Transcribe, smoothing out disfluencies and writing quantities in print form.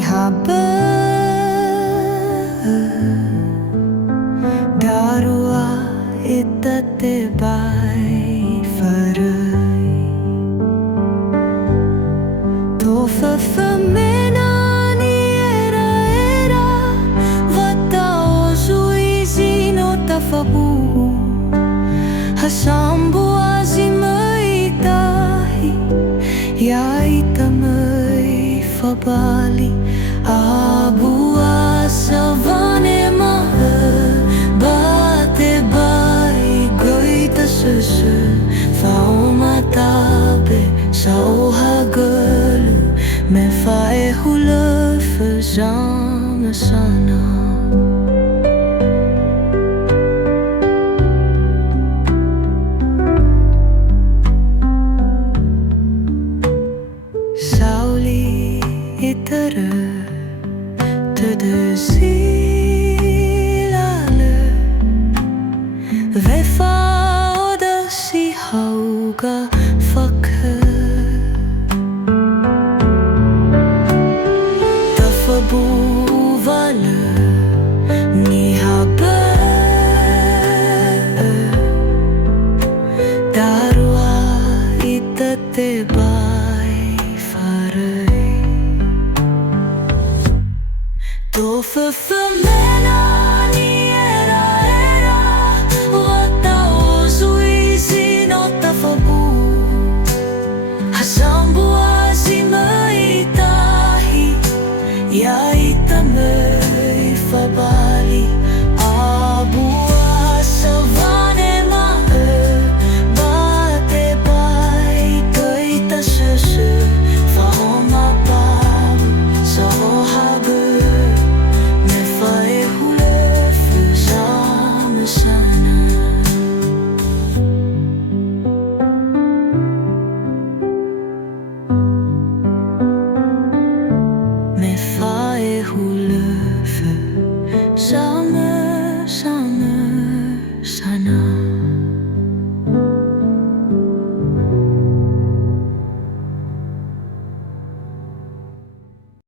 habe Darua itate bai farai Tofa famena ni era Vata o zuizi no tafabu Hasambu azimai Yaita mai fabali Abua savane maha Bate bai goita susu Fao matabe sa ohagalu Me fae hula fazanga sana Sauli itara tadazilale Vefa oda si hauga fakha Tafabu vala ni habe Darua itate bai farai Tofa famela